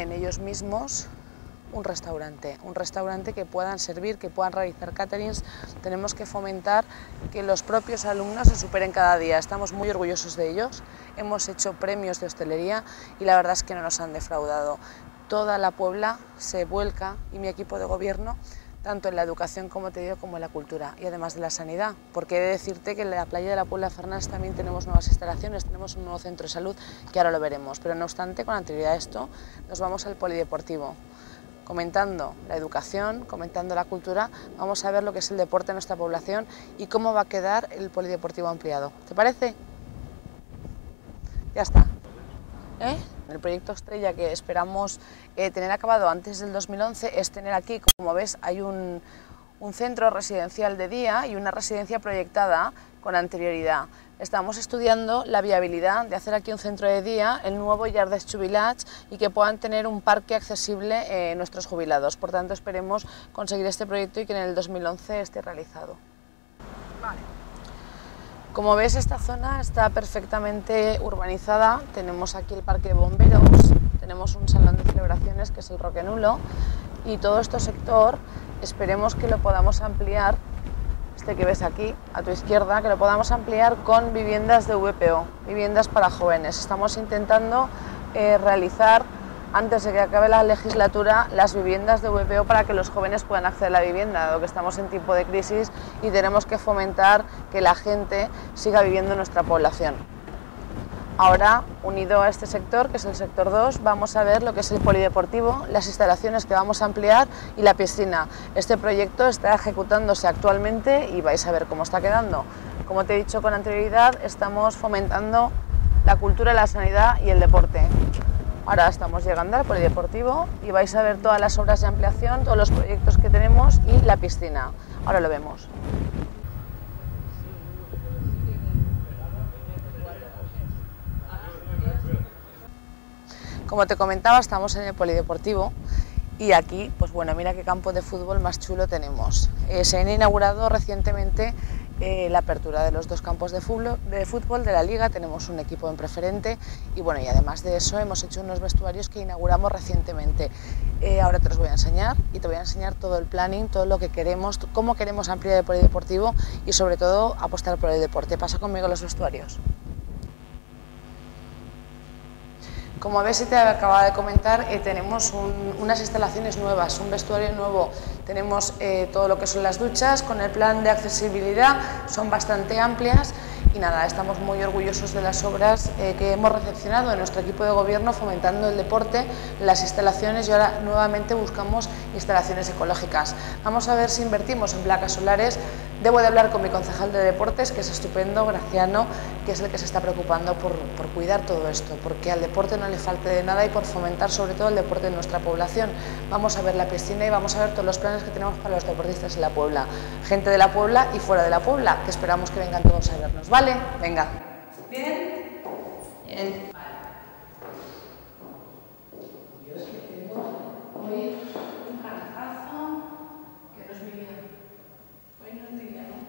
en ellos mismos un restaurante que puedan servir, que puedan realizar caterings. Tenemos que fomentar que los propios alumnos se superen cada día. Estamos muy orgullosos de ellos, hemos hecho premios de hostelería y la verdad es que no nos han defraudado. Toda la Puebla se vuelca, y mi equipo de gobierno, tanto en la educación, como te digo, como en la cultura y además de la sanidad, porque he de decirte que en la playa de la Puebla de Fernández también tenemos nuevas instalaciones, tenemos un nuevo centro de salud que ahora lo veremos, pero no obstante, con anterioridad a esto, nos vamos al polideportivo. Comentando la educación, comentando la cultura, vamos a ver lo que es el deporte en nuestra población y cómo va a quedar el polideportivo ampliado. ¿Te parece? Ya está. El proyecto estrella que esperamos tener acabado antes del 2011 es tener aquí, como ves, hay un centro residencial de día y una residencia proyectada con anterioridad. Estamos estudiando la viabilidad de hacer aquí un centro de día, el nuevo Llarders Jubilats, y que puedan tener un parque accesible nuestros jubilados. Por tanto, esperemos conseguir este proyecto y que en el 2011 esté realizado. Vale. Como ves, esta zona está perfectamente urbanizada. Tenemos aquí el parque de bomberos, tenemos un salón de celebraciones que es el Roque Nulo, y todo este sector esperemos que lo podamos ampliar, este que ves aquí a tu izquierda, que lo podamos ampliar con viviendas de VPO, viviendas para jóvenes. Estamos intentando realizar, antes de que acabe la legislatura, las viviendas de VPO para que los jóvenes puedan acceder a la vivienda, dado que estamos en tiempo de crisis y tenemos que fomentar que la gente siga viviendo en nuestra población. Ahora, unido a este sector, que es el sector 2, vamos a ver lo que es el polideportivo, las instalaciones que vamos a ampliar y la piscina. Este proyecto está ejecutándose actualmente y vais a ver cómo está quedando. Como te he dicho con anterioridad, estamos fomentando la cultura, la sanidad y el deporte. Ahora estamos llegando al polideportivo y vais a ver todas las obras de ampliación, todos los proyectos que tenemos y la piscina. Ahora lo vemos. Como te comentaba, estamos en el polideportivo y aquí, pues bueno, mira qué campo de fútbol más chulo tenemos. Se han inaugurado recientemente la apertura de los 2 campos de fútbol de la Liga, tenemos un equipo en preferente y bueno, y además de eso hemos hecho unos vestuarios que inauguramos recientemente. Ahora te los voy a enseñar y te voy a enseñar todo el planning, todo lo que queremos, cómo queremos ampliar el polideportivo y sobre todo apostar por el deporte. Pasa conmigo los vestuarios. Como ves y te acababa de comentar, tenemos unas instalaciones nuevas, un vestuario nuevo, tenemos todo lo que son las duchas, con el plan de accesibilidad, son bastante amplias y nada, estamos muy orgullosos de las obras que hemos recepcionado en nuestro equipo de gobierno fomentando el deporte, las instalaciones y ahora nuevamente buscamos instalaciones ecológicas. Vamos a ver si invertimos en placas solares. Debo de hablar con mi concejal de deportes, que es estupendo, Graciano, que es el que se está preocupando por cuidar todo esto, porque al deporte no le falte de nada y por fomentar sobre todo el deporte en nuestra población. Vamos a ver la piscina y vamos a ver todos los planes que tenemos para los deportistas en la Puebla, gente de la Puebla y fuera de la Puebla, que esperamos que vengan todos a vernos. ¿Vale? Venga. ¿Bien? Bien. Yo es que tengo hoy un carajazo que no es mi día. Hoy no es mi día, ¿no?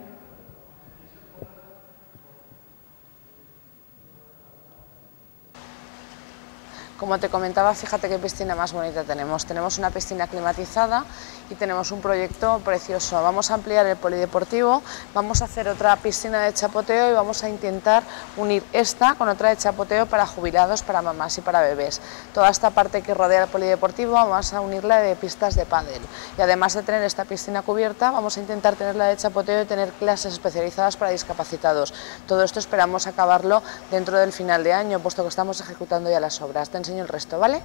Como te comentaba, fíjate qué piscina más bonita tenemos. Tenemos una piscina climatizada y tenemos un proyecto precioso. Vamos a ampliar el polideportivo, vamos a hacer otra piscina de chapoteo y vamos a intentar unir esta con otra de chapoteo para jubilados, para mamás y para bebés. Toda esta parte que rodea el polideportivo vamos a unirla de pistas de pádel. Y además de tener esta piscina cubierta, vamos a intentar tenerla de chapoteo y tener clases especializadas para discapacitados. Todo esto esperamos acabarlo dentro del final de año, puesto que estamos ejecutando ya las obras. Te enseño el resto, ¿vale?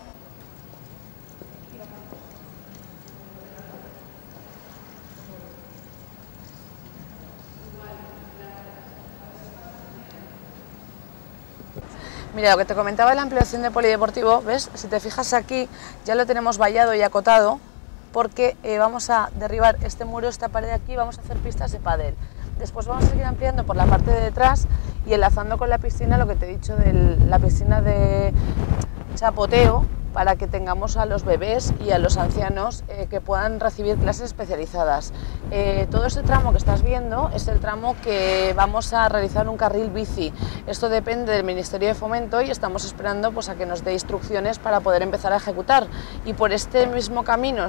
Mira, lo que te comentaba de la ampliación de polideportivo, ¿ves? Si te fijas aquí, ya lo tenemos vallado y acotado, porque vamos a derribar este muro, esta pared de aquí, vamos a hacer pistas de pádel. Después vamos a seguir ampliando por la parte de detrás y enlazando con la piscina, lo que te he dicho de la piscina de chapoteo, para que tengamos a los bebés y a los ancianos que puedan recibir clases especializadas. Todo este tramo que estás viendo es el tramo que vamos a realizar un carril bici. Esto depende del Ministerio de Fomento y estamos esperando pues, a que nos dé instrucciones para poder empezar a ejecutar. Y por este mismo camino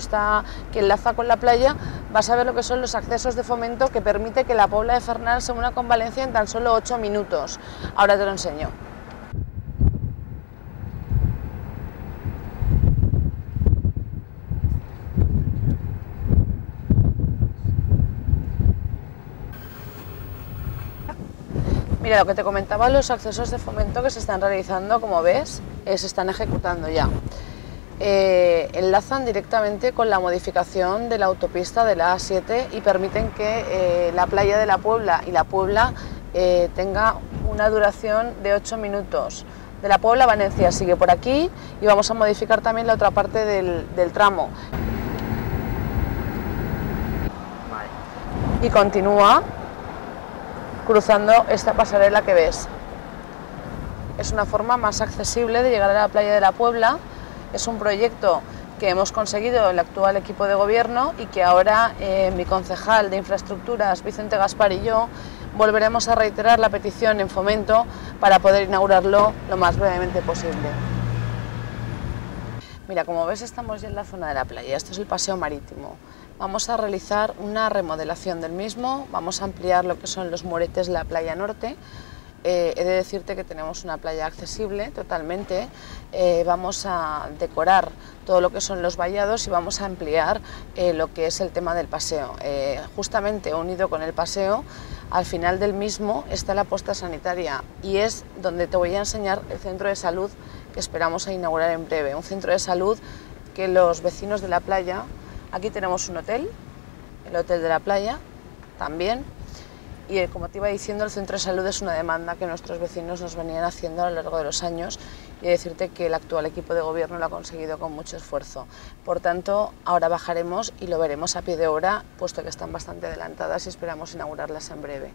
que enlaza con la playa vas a ver lo que son los accesos de Fomento que permite que la Pobla de Fernal se una con Valencia en tan solo 8 minutos. Ahora te lo enseño. Mira, lo que te comentaba, los accesos de Fomento que se están realizando, como ves, se están ejecutando ya. Enlazan directamente con la modificación de la autopista de la A7 y permiten que la playa de la Puebla y la Puebla tenga una duración de 8 minutos. De la Puebla a Valencia sigue por aquí y vamos a modificar también la otra parte del tramo. Y continúa cruzando esta pasarela que ves. Es una forma más accesible de llegar a la playa de la Puebla. Es un proyecto que hemos conseguido el actual equipo de gobierno y que ahora mi concejal de Infraestructuras, Vicente Gaspar, y yo volveremos a reiterar la petición en Fomento para poder inaugurarlo lo más brevemente posible. Mira, como ves, estamos ya en la zona de la playa. Esto es el paseo marítimo. Vamos a realizar una remodelación del mismo, vamos a ampliar lo que son los muretes de la playa norte. He de decirte que tenemos una playa accesible totalmente, vamos a decorar todo lo que son los vallados y vamos a ampliar lo que es el tema del paseo. Justamente unido con el paseo, al final del mismo está la posta sanitaria y es donde te voy a enseñar el centro de salud que esperamos a inaugurar en breve. Un centro de salud que los vecinos de la playa, aquí tenemos un hotel, el Hotel de la Playa también. Y como te iba diciendo, el centro de salud es una demanda que nuestros vecinos nos venían haciendo a lo largo de los años y decirte que el actual equipo de gobierno lo ha conseguido con mucho esfuerzo. Por tanto, ahora bajaremos y lo veremos a pie de obra, puesto que están bastante adelantadas y esperamos inaugurarlas en breve.